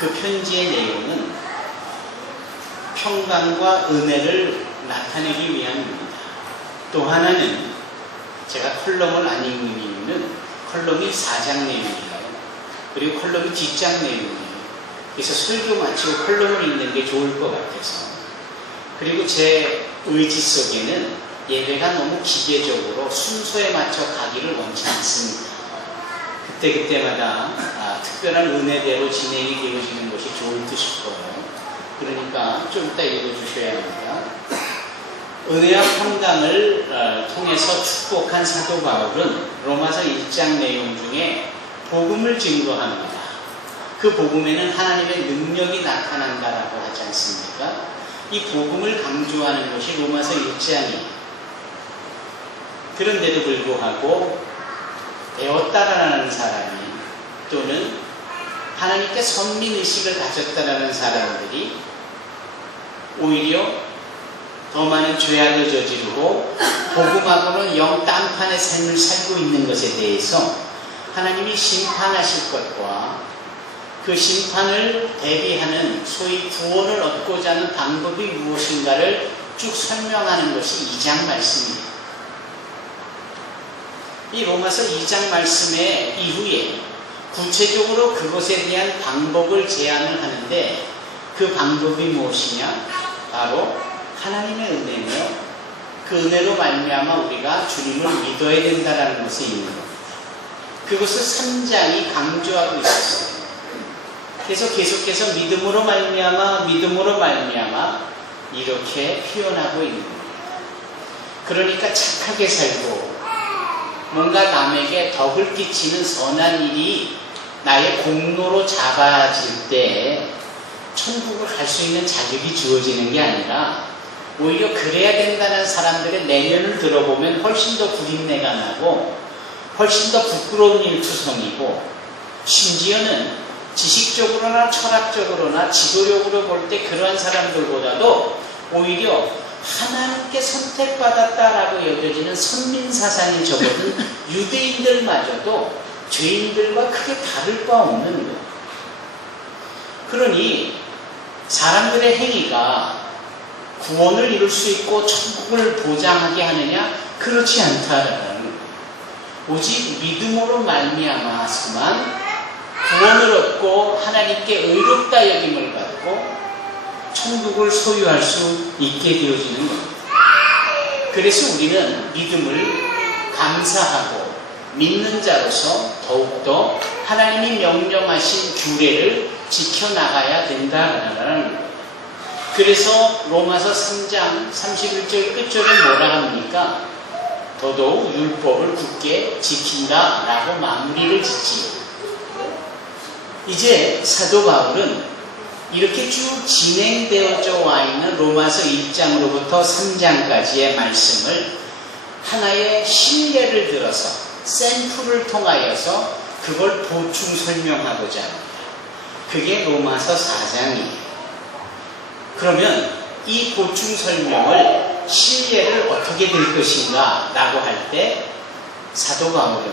그 편지의 내용은 평강과 은혜를 나타내기 위함입니다. 또 하나는 제가 컬럼을 안 읽는 이유는 컬럼이 4장 내용이에요. 그리고 컬럼이 뒷장 내용이에요. 그래서 설교 마치고 컬럼을 읽는 게 좋을 것 같아서. 그리고 제 의지 속에는 예배가 너무 기계적으로 순서에 맞춰 가기를 원치 않습니다. 그때마다 특별한 은혜대로 진행이 되어지는 것이 좋을 듯 싶어요. 그러니까 좀 이따 읽어주셔야 합니다. 은혜와 평강을 통해서 축복한 사도 바울은 로마서 1장 내용 중에 복음을 증거합니다. 그 복음에는 하나님의 능력이 나타난다라고 하지 않습니까? 이 복음을 강조하는 것이 로마서 1장이에요. 그런데도 불구하고 배웠다라는 사람이 또는 하나님께 선민의식을 가졌다라는 사람들이 오히려 더 많은 죄악을 저지르고 복음하고는 영 딴판의 삶을 살고 있는 것에 대해서 하나님이 심판하실 것과 그 심판을 대비하는 소위 구원을 얻고자 하는 방법이 무엇인가를 쭉 설명하는 것이 2장 말씀입니다. 이 로마서 2장 말씀의 이후에 구체적으로 그것에 대한 방법을 제안을 하는데 그 방법이 무엇이냐? 바로 하나님의 은혜며 그 은혜로 말미암아 우리가 주님을 믿어야 된다는 것이 있는 겁니다. 그것을 3장이 강조하고 있었어요. 그래서 계속해서 믿음으로 말미암아 이렇게 표현하고 있는 겁니다. 그러니까 착하게 살고 뭔가 남에게 덕을 끼치는 선한 일이 나의 공로로 잡아질 때 천국을 갈 수 있는 자격이 주어지는 게 아니라 오히려 그래야 된다는 사람들의 내면을 들어보면 훨씬 더 구린내가 나고 훨씬 더 부끄러운 일투성이고 심지어는 지식적으로나 철학적으로나 지도력으로 볼 때 그러한 사람들보다도 오히려 하나님께 선택받았다라고 여겨지는 선민사상이 접어든 유대인들마저도 죄인들과 크게 다를 바 없는 거예요. 그러니 사람들의 행위가 구원을 이룰 수 있고 천국을 보장하게 하느냐? 그렇지 않다라는 거예요. 오직 믿음으로 말미암아서만 구원을 얻고 하나님께 의롭다 여김을 받고 천국을 소유할 수 있게 되어지는 겁니다. 그래서 우리는 믿음을 감사하고 믿는 자로서 더욱더 하나님이 명령하신 규례를 지켜나가야 된다라는 거예요. 그래서 로마서 3장 31절 끝절에 뭐라 합니까? 더더욱 율법을 굳게 지킨다라고 마무리를 짓지요. 이제 사도 바울은 이렇게 쭉 진행되어져 와 있는 로마서 1장으로부터 3장까지의 말씀을 하나의 신뢰를 들어서 샘플을 통하여서 그걸 보충 설명하고자 합니다. 그게 로마서 4장이에요. 그러면 이 보충 설명을 신뢰를 어떻게 될 것인가 라고 할 때 사도 바울은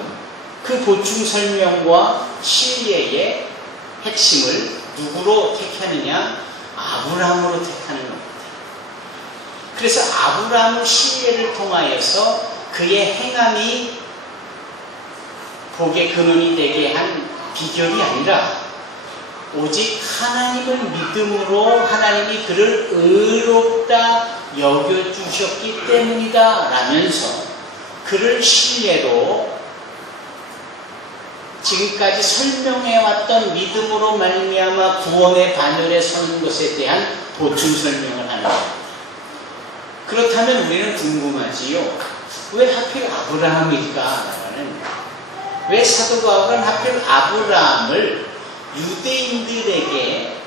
그 보충 설명과 신뢰의 핵심을 누구로 택하느냐? 아브라함으로 택하는 겁니다. 그래서 아브라함의 신뢰를 통하여서 그의 행함이 복의 근원이 되게 한 비결이 아니라 오직 하나님을 믿음으로 하나님이 그를 의롭다 여겨주셨기 때문이다 라면서 그를 신뢰로 지금까지 설명해왔던 믿음으로 말미암아 구원의 바늘에 서는 것에 대한 보충 설명을 하는 겁니다. 그렇다면 우리는 궁금하지요. 왜 하필 아브라함일까? 왜 사도 바울은 하필 아브라함을 유대인들에게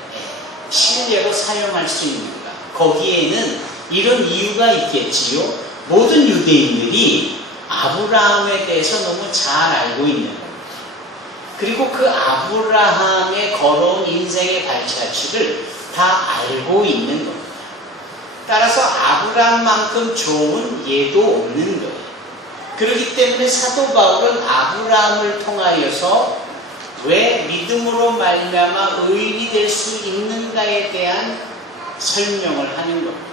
신뢰로 사용할 수 있는가? 거기에는 이런 이유가 있겠지요. 모든 유대인들이 아브라함에 대해서 너무 잘 알고 있는 겁니다. 그리고 그 아브라함의 걸어온 인생의 발자취를 다 알고 있는 겁니다. 따라서 아브라함만큼 좋은 예도 없는 거예요. 그렇기 때문에 사도 바울은 아브라함을 통하여서 왜 믿음으로 말미암아 의인이 될 수 있는가에 대한 설명을 하는 겁니다.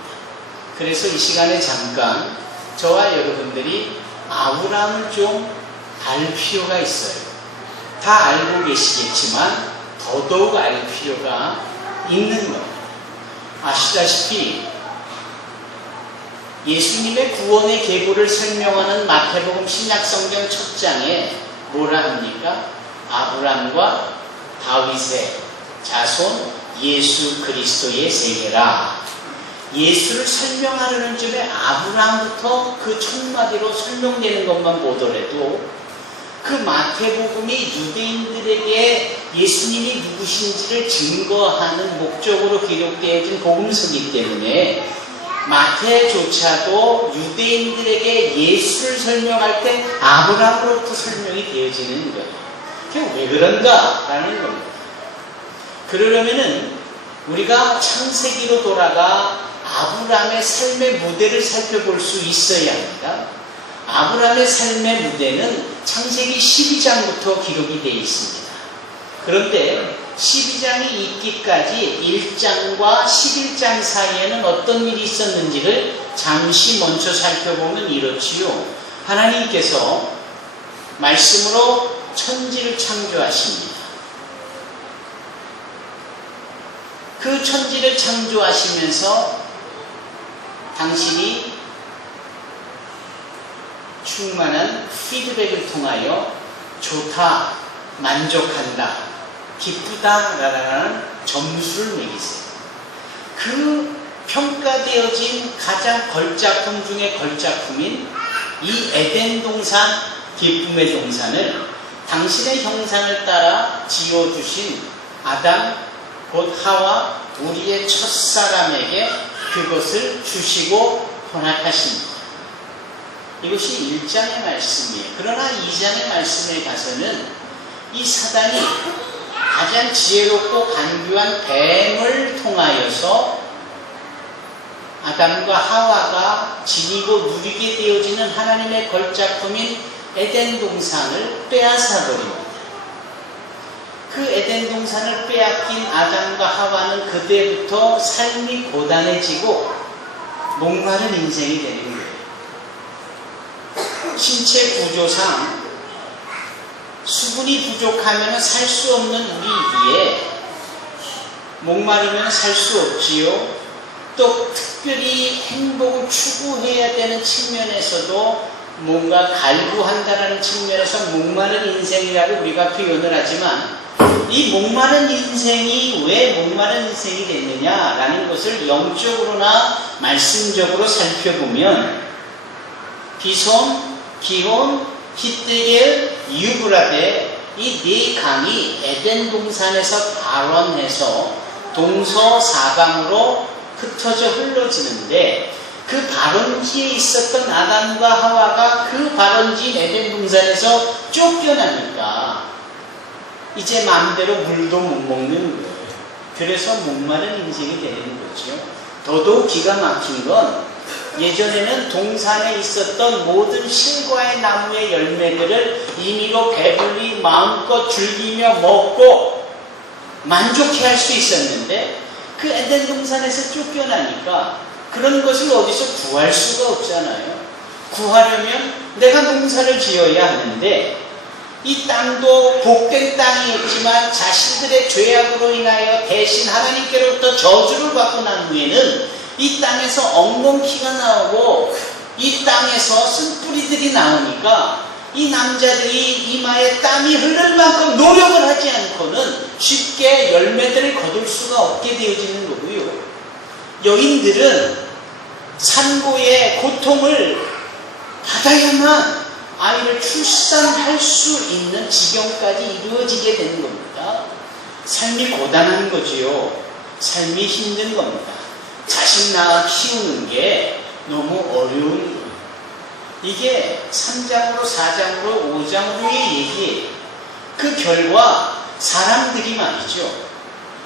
그래서 이 시간에 잠깐 저와 여러분들이 아브라함을 좀 알 필요가 있어요. 다 알고 계시겠지만 더더욱 알 필요가 있는 겁니다. 아시다시피 예수님의 구원의 계보를 설명하는 마태복음 신약성경 첫 장에 뭐라 합니까? 아브라함과 다윗의 자손 예수 그리스도의 세계라. 예수를 설명하려는 점에 아브라함부터 그 첫 마디로 설명되는 것만 보더라도 그 마태복음이 유대인들에게 예수님이 누구신지를 증거하는 목적으로 기록되어진 복음서이기 때문에 마태조차도 유대인들에게 예수를 설명할 때 아브라함으로부터 설명이 되어지는 거예요. 그게 왜 그런가라는 겁니다. 그러려면은 우리가 창세기로 돌아가 아브라함의 삶의 무대를 살펴볼 수 있어야 합니다. 아브라함의 삶의 무대는 창세기 12장부터 기록이 되어 있습니다. 그런데 12장이 있기까지 1장과 11장 사이에는 어떤 일이 있었는지를 잠시 먼저 살펴보면 이렇지요. 하나님께서 말씀으로 천지를 창조하십니다. 그 천지를 창조하시면서 당신이 충만한 피드백을 통하여 좋다, 만족한다, 기쁘다라는 점수를 매기세요. 그 평가되어진 가장 걸작품 중에 걸작품인 이 에덴 동산, 기쁨의 동산을 당신의 형상을 따라 지어주신 아담, 곧 하와, 우리의 첫사람에게 그것을 주시고 허락하십니다. 이것이 1장의 말씀이에요. 그러나 2장의 말씀에 가서는 이 사단이 가장 지혜롭고 간교한 뱀을 통하여서 아담과 하와가 지니고 누리게 되어지는 하나님의 걸작품인 에덴 동산을 빼앗아버립니다. 그 에덴 동산을 빼앗긴 아담과 하와는 그때부터 삶이 고단해지고 목마른 인생이 되는 거예요. 신체 구조상 수분이 부족하면 살 수 없는 우리이기에 목마르면 살 수 없지요. 또 특별히 행복을 추구해야 되는 측면에서도 뭔가 갈구한다는 측면에서 목마른 인생이라고 우리가 표현을 하지만 이 목마른 인생이 왜 목마른 인생이 됐느냐라는 것을 영적으로나 말씀적으로 살펴보면 비손, 기혼, 히데겔, 유브라데 이 네 강이 에덴 동산에서 발원해서 동서사방으로 흩어져 흘러지는데 그 발원지에 있었던 아담과 하와가 그 발원지인 에덴 동산에서 쫓겨나니까 이제 마음대로 물도 못 먹는 거예요. 그래서 목마른 인생이 되는 거죠. 더더욱 기가 막힌 건 예전에는 동산에 있었던 모든 실과의 나무의 열매들을 임의로 배불리 마음껏 즐기며 먹고 만족해 할 수 있었는데 그 에덴 동산에서 쫓겨나니까 그런 것을 어디서 구할 수가 없잖아요. 구하려면 내가 농사를 지어야 하는데 이 땅도 복된 땅이었지만 자신들의 죄악으로 인하여 대신 하나님께로부터 저주를 받고 난 후에는 이 땅에서 엉겅퀴가 나오고 이 땅에서 쓴뿌리들이 나오니까 이 남자들이 이마에 땀이 흐를 만큼 노력을 하지 않고는 쉽게 열매들을 거둘 수가 없게 되어지는 거고요. 여인들은 산고의 고통을 받아야만 아이를 출산할 수 있는 지경까지 이루어지게 되는 겁니다. 삶이 고단한 거지요. 삶이 힘든 겁니다. 자식 낳아 키우는 게 너무 어려운 거예요. 이게 3장으로 4장으로 5장으로의 얘기예요. 그 결과 사람들이 말이죠.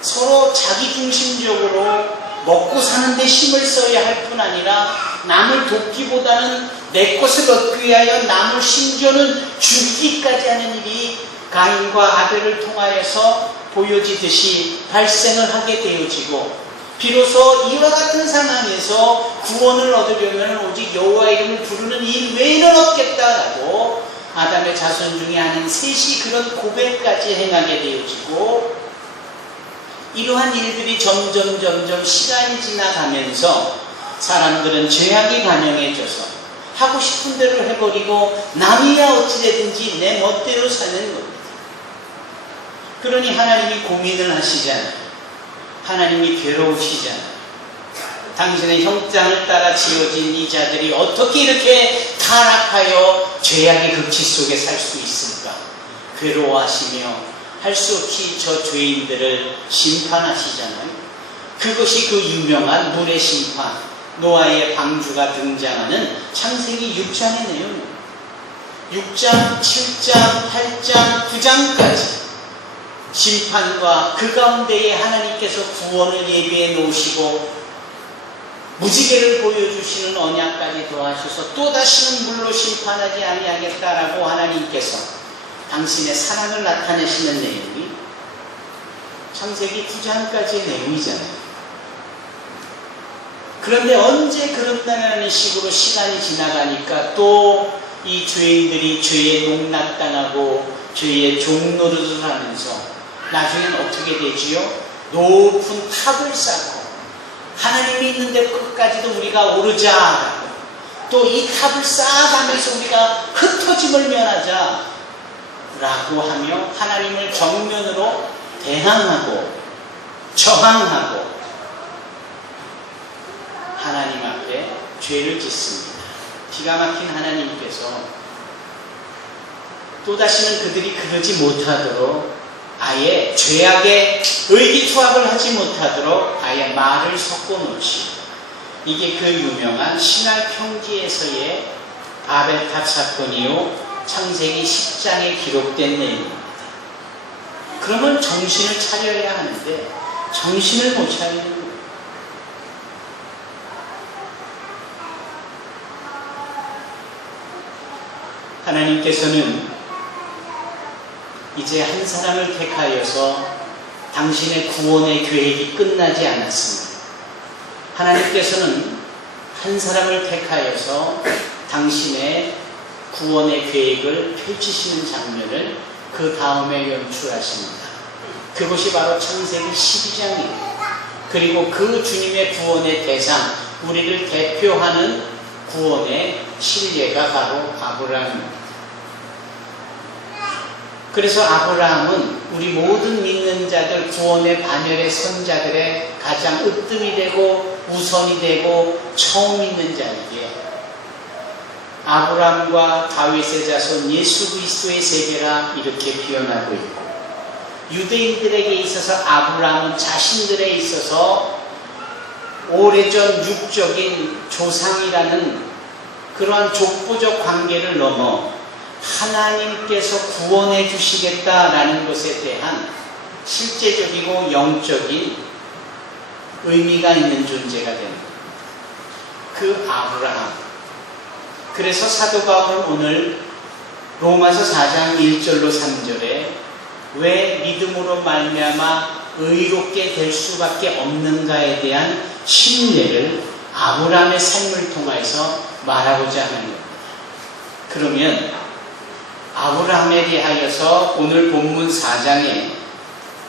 서로 자기중심적으로 먹고 사는데 힘을 써야 할 뿐 아니라 남을 돕기보다는 내 것을 얻기 위하여 남을 심지어는 죽이기까지 하는 일이 가인과 아벨을 통하여서 보여지듯이 발생을 하게 되어지고, 비로소 이와 같은 상황에서 구원을 얻으려면 오직 여호와 이름을 부르는 일 외에는 없겠다라고 아담의 자손 중에 아닌 셋이 그런 고백까지 행하게 되어지고, 이러한 일들이 점점 시간이 지나가면서 사람들은 죄악이 간영해져서 하고 싶은 대로 해버리고 남이야 어찌되든지 내 멋대로 사는 겁니다. 그러니 하나님이 고민을 하시잖아요. 하나님이 괴로우시잖아요. 당신의 형장을 따라 지어진 이 자들이 어떻게 이렇게 타락하여 죄악의 극치 속에 살 수 있을까? 괴로워하시며 할 수 없이 저 죄인들을 심판하시잖아요. 그것이 그 유명한 물의 심판, 노아의 방주가 등장하는 창세기 6장의 내용입니다. 6장, 7장, 8장, 9장까지 심판과 그 가운데에 하나님께서 구원을 예비해 놓으시고 무지개를 보여주시는 언약까지 더하셔서 또다시는 물로 심판하지 아니하겠다라고 하나님께서 당신의 사랑을 나타내시는 내용이 창세기 9장까지의 내용이잖아요. 그런데 언제 그런다는 식으로 시간이 지나가니까 또 이 죄인들이 죄에 농락당하고 죄의 종노릇을 하면서 나중엔 어떻게 되지요? 높은 탑을 쌓고 하나님이 있는데 끝까지도 우리가 오르자, 또 이 탑을 쌓아가면서 우리가 흩어짐을 면하자 라고 하며 하나님을 정면으로 대항하고 저항하고 하나님 앞에 죄를 짓습니다. 기가 막힌 하나님께서 또다시는 그들이 그러지 못하도록 아예 죄악에 의기투합을 하지 못하도록 아예 말을 섞어 놓지. 이게 그 유명한 신할 평지에서의 바벨탑 사건이요 창세기 10장에 기록된 내용입니다. 그러면 정신을 차려야 하는데 정신을 못 차리는 거예요. 하나님께서는 이제 한 사람을 택하여서 당신의 구원의 계획이 끝나지 않았습니다. 하나님께서는 한 사람을 택하여서 당신의 구원의 계획을 펼치시는 장면을 그 다음에 연출하십니다. 그것이 바로 창세기 12장이에요. 그리고 그 주님의 구원의 대상, 우리를 대표하는 구원의 실례가 바로 아브라함입니다. 그래서 아브라함은 우리 모든 믿는 자들 구원의 반열의 선자들의 가장 으뜸이 되고 우선이 되고 처음 있는 자에게 아브라함과 다윗의 자손 예수 그리스도의 세계라 이렇게 표현하고 있고, 유대인들에게 있어서 아브라함은 자신들에 있어서 오래전 육적인 조상이라는 그러한 족보적 관계를 넘어 하나님께서 구원해 주시겠다라는 것에 대한 실제적이고 영적인 의미가 있는 존재가 됩니다. 그 아브라함. 그래서 사도 바울은 오늘 로마서 4장 1절로 3절에 왜 믿음으로 말미암아 의롭게 될 수밖에 없는가에 대한 신뢰를 아브라함의 삶을 통해서 말하고자 하는 겁니다. 그러면 아브라함에 대하여서 오늘 본문 4장에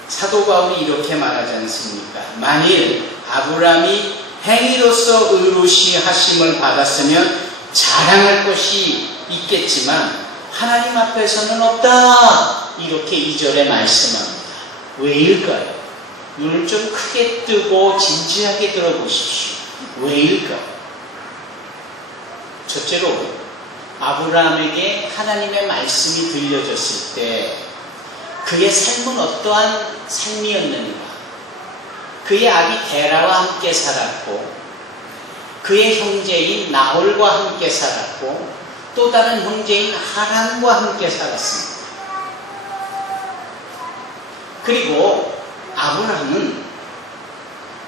사도 바울이 이렇게 말하지 않습니까? 만일 아브라함이 행위로서 의로시 하심을 받았으면 자랑할 것이 있겠지만 하나님 앞에서는 없다. 이렇게 2절에 말씀합니다. 왜일까요? 눈을 좀 크게 뜨고 진지하게 들어보십시오. 왜일까요? 첫째로 아브라함에게 하나님의 말씀이 들려졌을 때 그의 삶은 어떠한 삶이었는가? 그의 아비 데라와 함께 살았고 그의 형제인 나홀과 함께 살았고 또 다른 형제인 하란과 함께 살았습니다. 그리고 아브라함은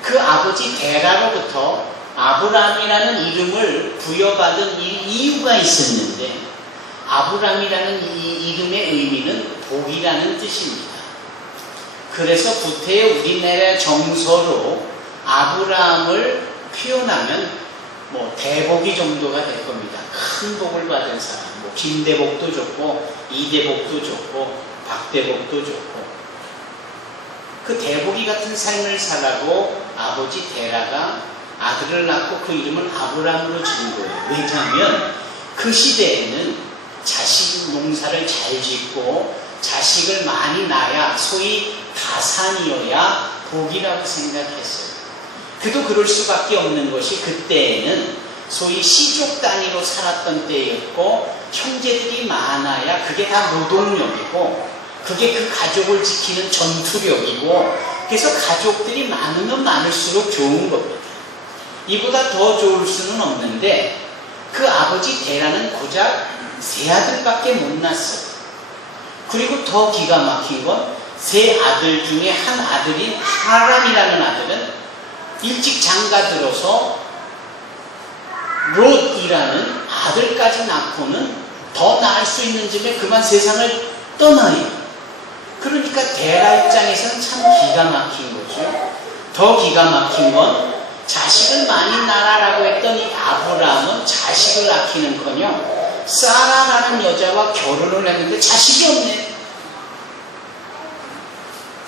그 아버지 데라로부터 아브라함이라는 이름을 부여받은 이유가 있었는데, 아브라함이라는 이 이름의 의미는 복이라는 뜻입니다. 그래서 구태여 우리나라 정서로 아브라함을 표현하면 뭐 대복이 정도가 될 겁니다. 큰 복을 받은 사람, 뭐 김대복도 좋고 이대복도 좋고 박대복도 좋고, 그 대복이 같은 삶을 살라고 아버지 데라가 아들을 낳고 그 이름을 아브라함으로 지은 거예요. 왜냐하면 그 시대에는 자식 농사를 잘 짓고 자식을 많이 낳아야, 소위 다산이어야 복이라고 생각했어요. 그도 그럴 수밖에 없는 것이 그때에는 소위 시족 단위로 살았던 때였고, 형제들이 많아야 그게 다 노동력이고 그게 그 가족을 지키는 전투력이고, 그래서 가족들이 많으면 많을수록 좋은 겁니다. 이보다 더 좋을 수는 없는데 그 아버지 데라는 고작 3아들밖에 못 낳았어요. 그리고 더 기가 막힌 건 3아들 중에 한 아들인 하란이라는 아들은 일찍 장가들어서 롯이라는 아들까지 낳고는 더 낳을 수 있는 즈음에 그만 세상을 떠나요. 그러니까 데라 입장에서는 참 기가 막힌 거죠. 더 기가 막힌 건 자식을 많이 낳으라고 했던 이 아브라함은 자식을 낳기는커녕 사라라는 여자와 결혼을 했는데 자식이 없네.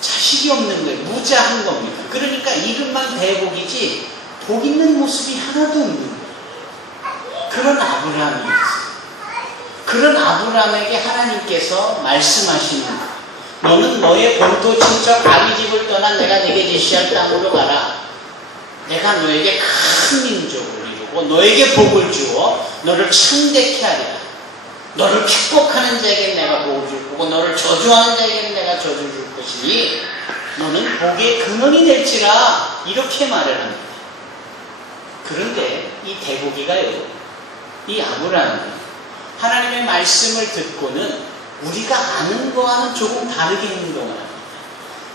자식이 없는 거예요. 무자한 겁니다. 그러니까 이름만 대복이지 복 있는 모습이 하나도 없는 거예요. 그런 아브라함이 있어요. 그런 아브라함에게 하나님께서 말씀하시는 거예요. 너는 너의 본토 친척 아비 집을 떠나 내가 네게 제시할 땅으로 가라. 내가 너에게 큰 민족을 이루고 너에게 복을 주어 너를 창대케 하리라. 너를 축복하는 자에게 내가 복을 줄 거고 너를 저주하는 자에게 내가 저주를 줄 것이니 너는 복의 근원이 될지라. 이렇게 말을 합니다. 그런데 이 대복이가요, 이 아브라함이 하나님의 말씀을 듣고는 우리가 아는 거와는 조금 다르게 행동을 합니다.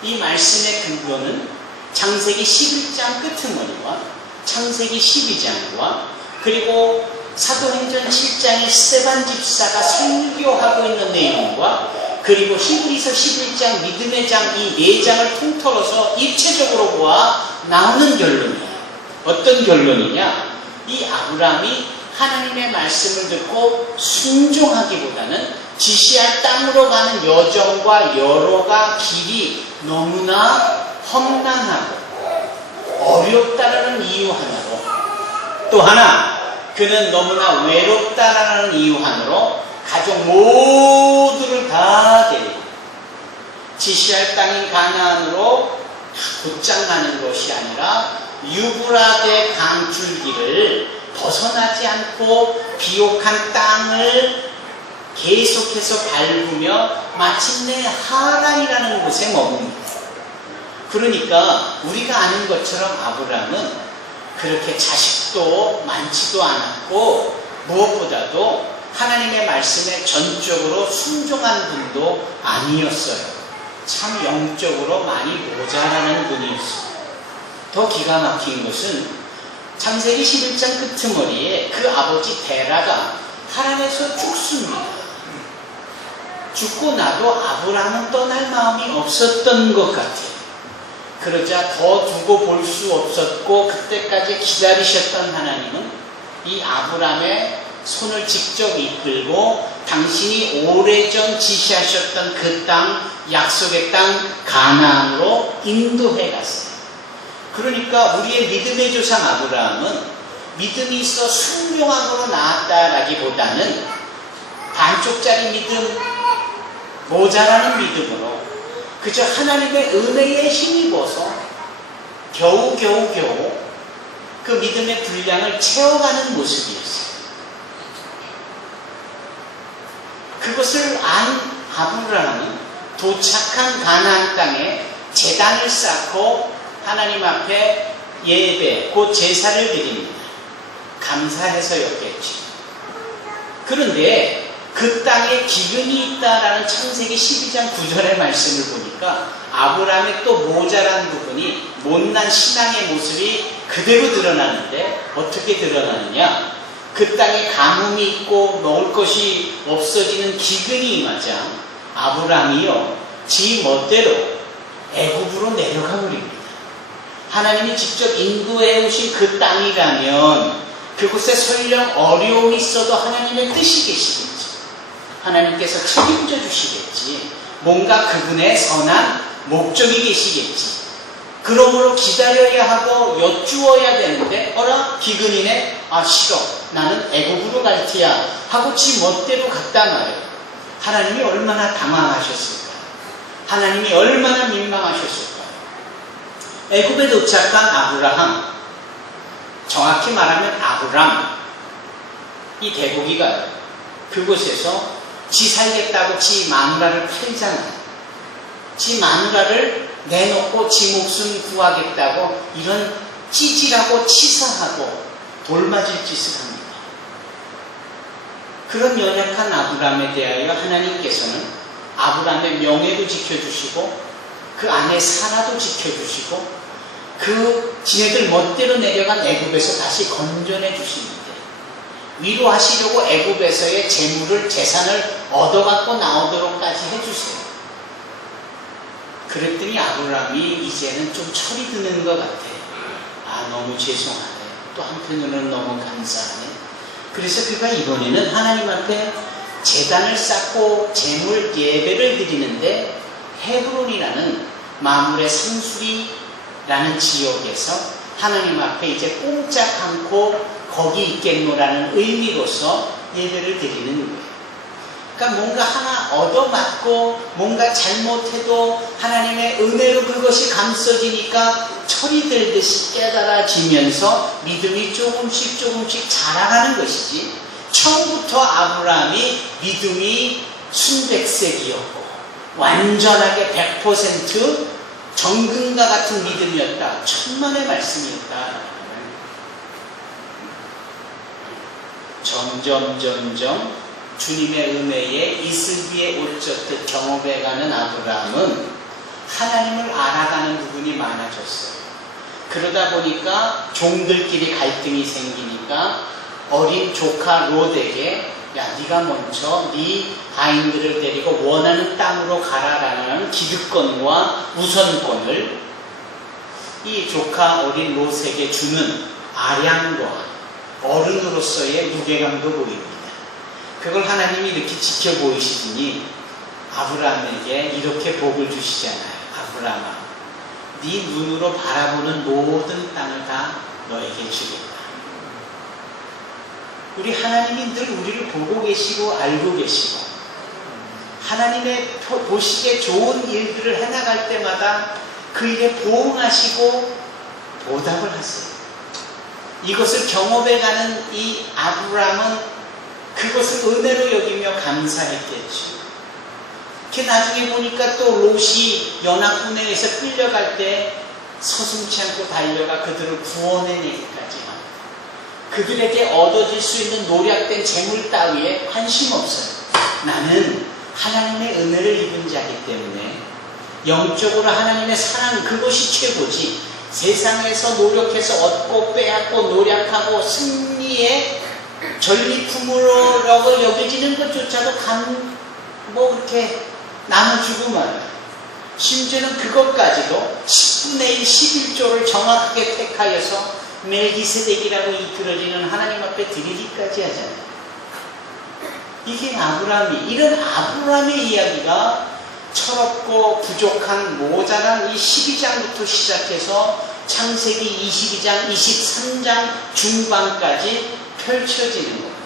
이 말씀의 근거는 창세기 11장 끄트머리와 창세기 12장과 그리고 사도행전 7장의 스데반 집사가 설교하고 있는 내용과 그리고 히브리서 11장 믿음의 장 이 4장을 통틀어서 입체적으로 보아 나오는 결론이에요. 어떤 결론이냐? 이 아브라함이 하나님의 말씀을 듣고 순종하기보다는 지시할 땅으로 가는 여정과 여로가 길이 너무나 험난하고 어렵다라는 이유 하나로, 또 하나 그는 너무나 외롭다라는 이유 하나로 가족 모두를 다 데리고 지시할 땅인 가나안으로 곧장 가는 것이 아니라 유브라데 강줄기를 벗어나지 않고 비옥한 땅을 계속해서 밟으며 마침내 하란이라는 곳에 머뭅니다. 그러니까 우리가 아는 것처럼 아브라함은 그렇게 자식도 많지도 않았고 무엇보다도 하나님의 말씀에 전적으로 순종한 분도 아니었어요. 참 영적으로 많이 모자라는 분이었어요. 더 기가 막힌 것은 창세기 11장 끄트머리에 그 아버지 데라가 하란에서 죽습니다. 죽고 나도 아브라함은 떠날 마음이 없었던 것 같아요. 그러자 더 두고 볼 수 없었고 그때까지 기다리셨던 하나님은 이 아브라함의 손을 직접 이끌고 당신이 오래전 지시하셨던 그 땅, 약속의 땅 가나안으로 인도해 갔어요. 그러니까 우리의 믿음의 조상 아브라함은 믿음이 있어 순종함으로 나았다라기보다는 반쪽짜리 믿음, 모자라는 믿음으로 그저 하나님의 은혜에 힘입어서 겨우 그 믿음의 분량을 채워가는 모습이었어요. 그것을 안 아브라함은 도착한 가나안 땅에 제단을 쌓고 하나님 앞에 예배, 곧 제사를 드립니다. 감사해서였겠지. 그런데 그 땅에 기근이 있다라는 창세기 12장 9절의 말씀을 보니까 아브라함의 또 모자란 부분이 못난 신앙의 모습이 그대로 드러나는데 어떻게 드러나느냐? 그 땅에 가뭄이 있고 먹을 것이 없어지는 기근이 임하자 아브라함이요 지 멋대로 애굽으로 내려가 버립니다. 하나님이 직접 인도해 오신 그 땅이라면 그곳에 설령 어려움이 있어도 하나님의 뜻이 계시겠지. 하나님께서 책임져 주시겠지. 뭔가 그분의 선한 목적이 계시겠지. 그러므로 기다려야 하고 여쭈어야 되는데 어라 기근이네. 아 싫어. 나는 애굽으로 갈 테야 하고 지 멋대로 갔단 말이에요. 하나님이 얼마나 당황하셨을까. 하나님이 얼마나 민망하셨을까. 애굽에 도착한 아브라함, 정확히 말하면 아브람, 이 대고기가 그곳에서 지 살겠다고 지 마누라를 팔잖아요. 지 마누라를 내놓고 지 목숨 구하겠다고 이런 찌질하고 치사하고 돌맞을 짓을 합니다. 그런 연약한 아브람에 대하여 하나님께서는 아브람의 명예도 지켜주시고 그 아내 사라도 지켜주시고 그 지네들 멋대로 내려간 애굽에서 다시 건져내 주시는데 위로하시려고 애굽에서의 재산을 얻어갖고 나오도록까지 해주세요. 그랬더니 아브람이 이제는 좀 철이 드는 것 같아요. 아 너무 죄송하네. 또 한편으로는 너무 감사하네. 그래서 그가 이번에는 하나님 앞에 제단을 쌓고 제물 예배를 드리는데 헤브론이라는 마물의 상수리라는 지역에서 하나님 앞에 이제 꼼짝 않고 거기 있겠노라는 의미로서 예배를 드리는 거예요. 그러니까 뭔가 하나 얻어맞고 뭔가 잘못해도 하나님의 은혜로 그것이 감싸지니까 철이 들듯이 깨달아지면서 믿음이 조금씩 자라가는 것이지 처음부터 아브라함이 믿음이 순백색이었고 완전하게 100% 정금과 같은 믿음이었다. 천만의 말씀이었다. 점점 주님의 은혜에 이슬비에 옷 젖듯 경험해가는 아브라함은 하나님을 알아가는 부분이 많아졌어요. 그러다 보니까 종들끼리 갈등이 생기니까 어린 조카 롯에게 야 네가 먼저 네 아인들을 데리고 원하는 땅으로 가라라는 기득권과 우선권을 이 조카 어린 롯에게 주는 아량과 어른으로서의 무게감도 보입니다. 그걸 하나님이 이렇게 지켜보이시더니 아브라함에게 이렇게 복을 주시잖아요. 아브라함아, 네 눈으로 바라보는 모든 땅을 다 너에게 주겠다. 우리 하나님이 늘 우리를 보고 계시고 알고 계시고 하나님의 보시기에 좋은 일들을 해나갈 때마다 그 일에 보응하시고 보답을 하세요. 이것을 경험해가는 이 아브라함은 그것을 은혜로 여기며 감사했겠죠. 그 나중에 보니까 또 롯이 연합군에 의해서 끌려갈 때 서슴지 않고 달려가 그들을 구원해내기까지 합니다. 그들에게 얻어질 수 있는 노략된 재물 따위에 관심 없어요. 나는 하나님의 은혜를 입은 자이기 때문에 영적으로 하나님의 사랑 그것이 최고지. 세상에서 노력해서 얻고 빼앗고 노력하고 승리의 전리품으로 여겨지는 것조차도 그렇게 나눠주고 말아요. 심지어는 그것까지도 10분의 1, 11조를 정확하게 택하여서 멜기세덱이라고 이끌어지는 하나님 앞에 드리기까지 하잖아요. 이게 이런 아브라함의 이야기가 철없고 부족한 모자란 이 12장부터 시작해서 창세기 22장, 23장 중반까지 펼쳐지는 겁니다.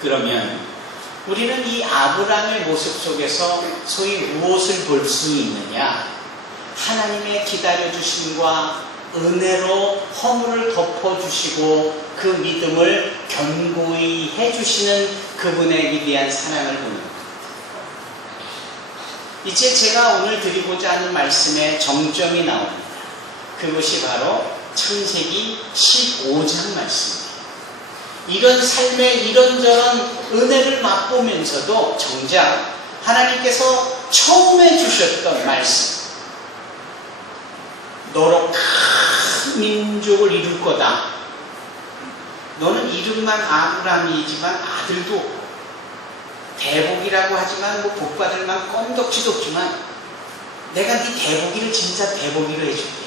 그러면 우리는 이 아브라함의 모습 속에서 소위 무엇을 볼 수 있느냐? 하나님의 기다려주심과 은혜로 허물을 덮어주시고 그 믿음을 견고히 해주시는 그분의 위대한 사랑을 보는 겁니다. 이제 제가 오늘 드리고자 하는 말씀의 정점이 나옵니다. 그것이 바로 창세기 15장 말씀입니다. 이런 삶의 이런저런 은혜를 맛보면서도 정작 하나님께서 처음에 주셨던 말씀, 너로 큰 민족을 이룰 거다. 너는 이름만 아브라함이지만 아들도 없고 대복이라고 하지만 뭐 복받을 만 껌덕지도 없지만 내가 네 대복이를 진짜 대복이로 해줄게.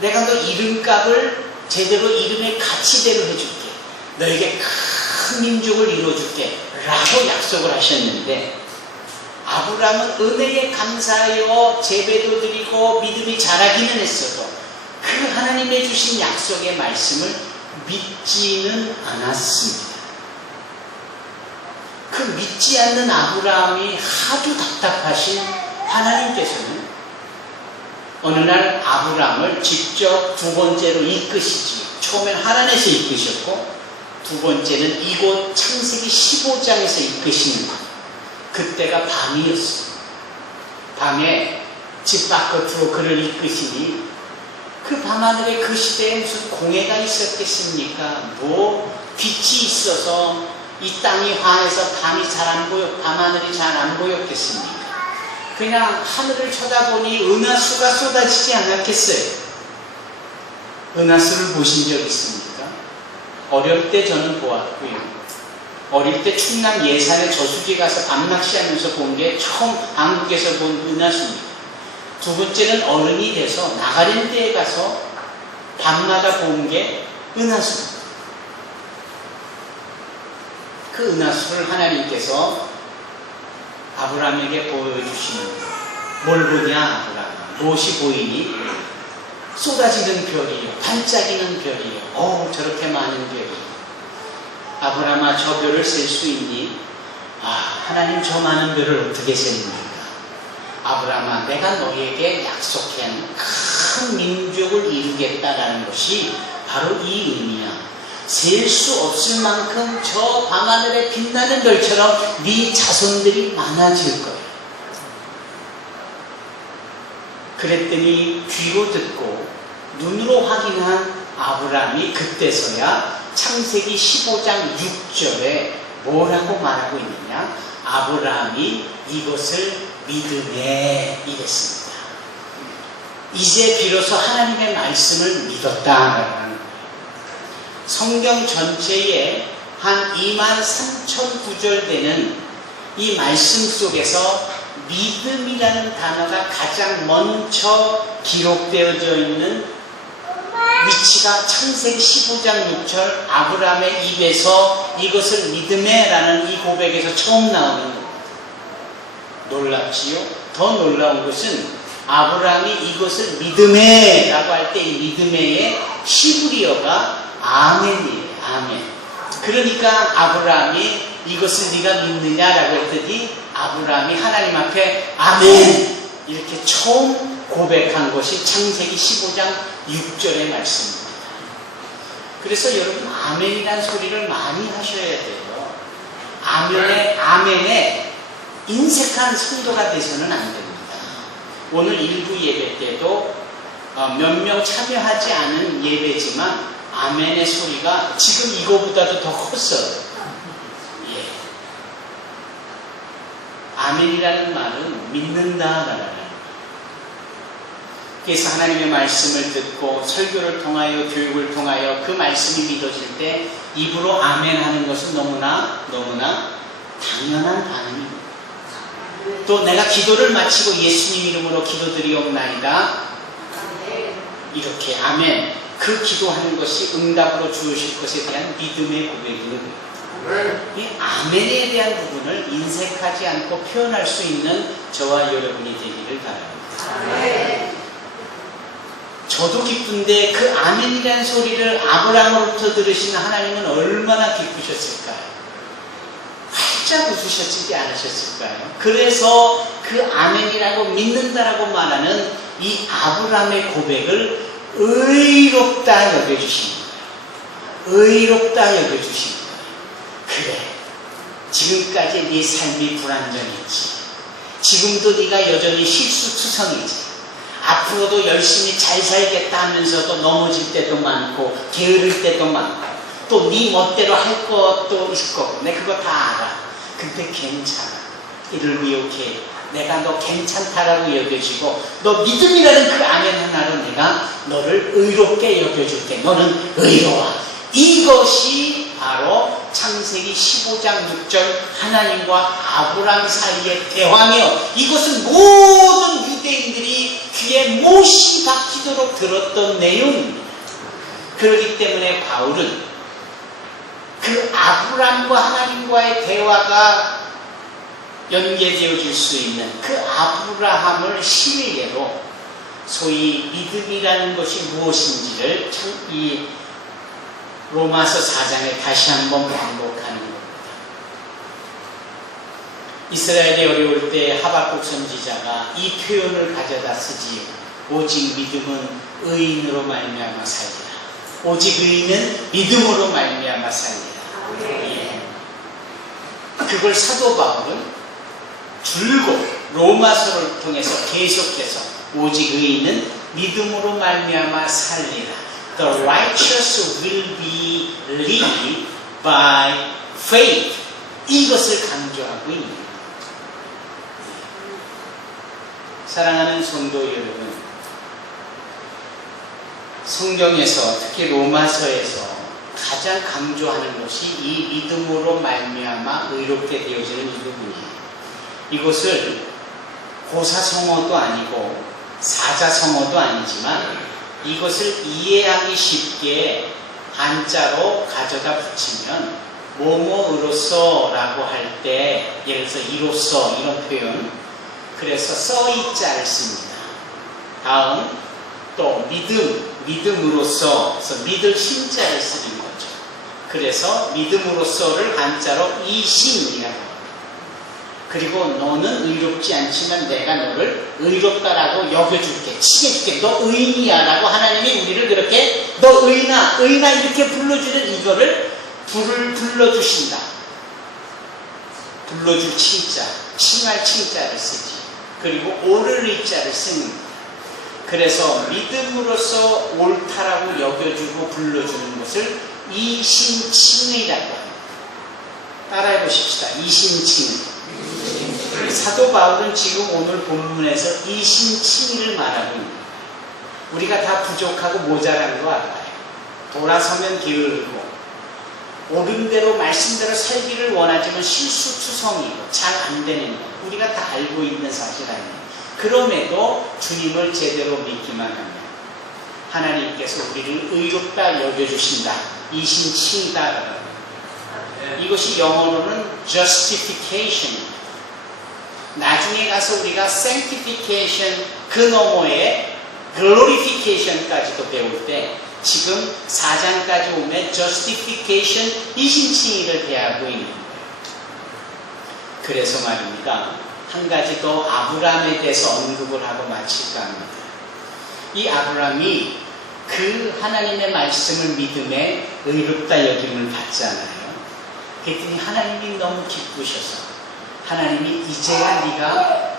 내가 너 이름값을 제대로 이름의 가치대로 해줄게. 너에게 큰 민족을 이루어줄게 라고 약속을 하셨는데, 아브라함은 은혜에 감사하여 제배도 드리고 믿음이 자라기는 했어도 그 하나님의 주신 약속의 말씀을 믿지는 않았습니다. 그 믿지 않는 아브라함이 하도 답답하신 하나님께서는 어느 날 아브라함을 직접 두 번째로 이끄시지. 처음엔 하나님에서 이끄셨고 두 번째는 이곳 창세기 15장에서 이끄시는 것. 그때가 밤이었어요. 밤에 집 밖으로 그를 이끄시니 그 밤하늘에 그 시대에 무슨 공해가 있었겠습니까? 뭐 빛이 있어서 이 땅이 환해서 밤이 잘 안 보여, 밤하늘이 잘 안 보였겠습니까? 그냥 하늘을 쳐다보니 은하수가 쏟아지지 않았겠어요? 은하수를 보신 적 있습니까? 어릴 때 저는 보았고요. 어릴 때 충남 예산에 저수지 가서 밤낚시하면서 본 게 처음 한국에서 본 은하수입니다. 두 번째는 어른이 돼서 나가림대에 가서 밤마다 본 게 은하수입니다. 그 은하수를 하나님께서 아브라함에게 보여주시는 거예요. 뭘 보냐 아브라함? 무엇이 보이니? 쏟아지는 별이요, 반짝이는 별이요. 저렇게 많은 별이. 아브라함아, 저 별을 셀 수 있니? 하나님 저 많은 별을 어떻게 셉니까? 아브라함아, 내가 너에게 약속한 큰 민족을 이루겠다라는 것이 바로 이 의미야. 셀 수 없을 만큼 저 밤하늘에 빛나는 별처럼 네 자손들이 많아질 거야. 그랬더니 귀로 듣고 눈으로 확인한 아브라함이 그때서야 창세기 15장 6절에 뭐라고 말하고 있느냐? 아브라함이 이것을 믿음에 이랬습니다. 이제 비로소 하나님의 말씀을 믿었다라는 거예요. 성경 전체에 한 23,000구절 되는 이 말씀 속에서 믿음이라는 단어가 가장 먼저 기록되어져 있는 위치가 창세기 15장 6절 아브라함의 입에서 이것을 믿음에 라는 이 고백에서 처음 나오는 겁니다. 놀랍지요? 더 놀라운 것은 아브라함이 이것을 믿음에 라고 할 때 이 믿음에의 히브리어가 아멘이에요. 아멘. 그러니까 아브라함이 이것을 네가 믿느냐라고 했더니 아브라함이 하나님 앞에 아멘 이렇게 처음 고백한 것이 창세기 15장 6절의 말씀입니다. 그래서 여러분 아멘이라는 소리를 많이 하셔야 돼요. 아멘에 인색한 성도가 되서는 안 됩니다. 오늘 일부 예배 때도 몇 명 참여하지 않은 예배지만 아멘의 소리가 지금 이거보다도 더 컸어요. 예. 아멘이라는 말은 믿는다라는 말이에요. 그래서 하나님의 말씀을 듣고 설교를 통하여 교육을 통하여 그 말씀이 믿어질 때 입으로 아멘 하는 것은 너무나 당연한 반응입니다. 또 내가 기도를 마치고 예수님 이름으로 기도드리옵나이다. 이렇게 아멘. 그 기도하는 것이 응답으로 주어질 것에 대한 믿음의 고백이거든요. 이 아멘에 대한 부분을 인색하지 않고 표현할 수 있는 저와 여러분이 되기를 바랍니다. 저도 기쁜데 그 아멘이라는 소리를 아브라함으로부터 들으시는 하나님은 얼마나 기쁘셨을까요? 활짝 웃으셨지 않으셨을까요? 그래서 그 아멘이라고 믿는다라고 말하는 이 아브라함의 고백을 의롭다 여겨주신 거예요. 의롭다 여겨주신 거예요. 그래, 지금까지 네 삶이 불완전했지. 지금도 네가 여전히 실수투성이지. 앞으로도 열심히 잘 살겠다 하면서도 넘어질 때도 많고 게으를 때도 많고 또 네 멋대로 할 것도 있고 내 그거 다 알아. 근데 괜찮아. 이를 미혹해. 내가 너 괜찮다라고 여겨지고 너 믿음이라는 그 아멘 하나로 내가 너를 의롭게 여겨줄게. 너는 의로워. 이것이 바로 창세기 15장 6절 하나님과 아브람 사이의 대화며 이것은 모든 유대인들이 귀에 못이 박히도록 들었던 내용입니다. 그렇기 때문에 바울은 그 아브람과 하나님과의 대화가 연계되어질 수 있는 그 아브라함을 실례로 소위 믿음이라는 것이 무엇인지를 이 로마서 4장에 다시 한번 반복하는 겁니다. 이스라엘이 어려울 때 하박국 선지자가 이 표현을 가져다 쓰지요. 오직 믿음은 의인으로 말미암아 살리라. 오직 의인은 믿음으로 말미암아 살리라. 예. 그걸 사도 바울은 줄곧 로마서를 통해서 계속해서 오직 의인은 믿음으로 말미암아 살리라. The righteous will be lived by faith. 이것을 강조하고 있는 거예요. 사랑하는 성도 여러분, 성경에서 특히 로마서에서 가장 강조하는 것이 이 믿음으로 말미암아 의롭게 되어지는 이 부분이에요. 이것을 고사성어도 아니고 사자성어도 아니지만 이것을 이해하기 쉽게 한자로 가져다 붙이면 뭐뭐으로써 라고 할 때 예를 들어서 이로써 이런 표현, 그래서 써이자를 씁니다. 다음 또 믿음으로써, 그래서 믿을 힘자를 쓰는 거죠. 그래서 믿음으로써를 한자로 이신이라고 합니다. 그리고 너는 의롭지 않지만 내가 너를 의롭다라고 여겨줄게, 칭해줄게, 너 의인이야 라고 하나님이 우리를 그렇게 너 의인아 이렇게 불러주는 이거를 불러주신다. 불러줄 칭자, 칭할 칭자를 쓰지. 그리고 옳을 의자를 쓰는 거예요. 그래서 믿음으로써 옳다라고 여겨주고 불러주는 것을 이신칭이라고 합니다. 따라해 보십시다. 이신칭. 사도 바울은 지금 오늘 본문에서 이신칭의를 말하고 있는 거예요. 우리가 다 부족하고 모자란 거 알아요. 돌아서면 게으르고 옳은 대로 말씀대로 살기를 원하지만 실수투성이고 잘 안 되는 거 우리가 다 알고 있는 사실 아니에요. 그럼에도 주님을 제대로 믿기만 하면 하나님께서 우리를 의롭다 여겨주신다. 이신칭이다. 이것이 영어로는 justification. 나중에 가서 우리가 sanctification 그 너머에 glorification까지도 배울 때 지금 4장까지 오면 justification 이신칭의를 대하고 있는 거예요. 그래서 말입니다. 한 가지 더 아브라함에 대해서 언급을 하고 마칠까 합니다. 이 아브라함이 그 하나님의 말씀을 믿음에 의롭다 여김을 받잖아요. 그랬더니 하나님이 너무 기쁘셔서 하나님이 이제야 네가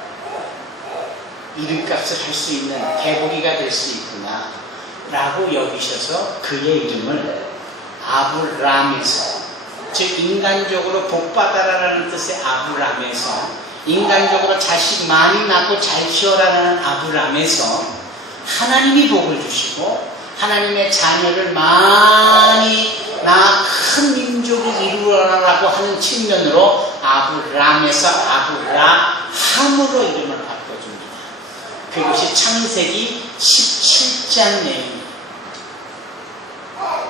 이름값을 할 수 있는 개보기가 될 수 있구나 라고 여기셔서 그의 이름을 아브람에서, 즉 인간적으로 복받아라라는 뜻의 아브람에서, 인간적으로 자식 많이 낳고 잘 키워라라는 아브람에서 하나님이 복을 주시고 하나님의 자녀를 많이 낳아 큰 민족을 이루어라라고 하는 측면으로 아브람에서 아브라함으로 이름을 바꿔줍니다. 그것이 창세기 17장 내용입니다.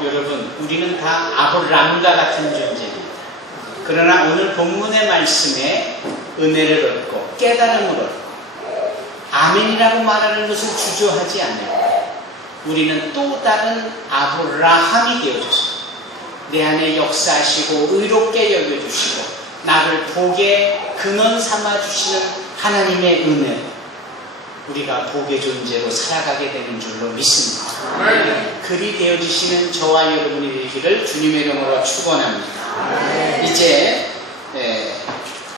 여러분, 우리는 다 아브람과 같은 존재입니다. 그러나 오늘 본문의 말씀에 은혜를 얻고 깨달음을 얻고 아멘이라고 말하는 것을 주저하지 않아요. 우리는 또 다른 아브라함이 되어졌습니다. 내 안에 역사하시고 의롭게 여겨주시고 나를 복의 근원 삼아주시는 하나님의 은혜, 우리가 복의 존재로 살아가게 되는 줄로 믿습니다. 그리 되어주시는 저와 여러분이 되기를 주님의 이름으로 축원합니다. 이제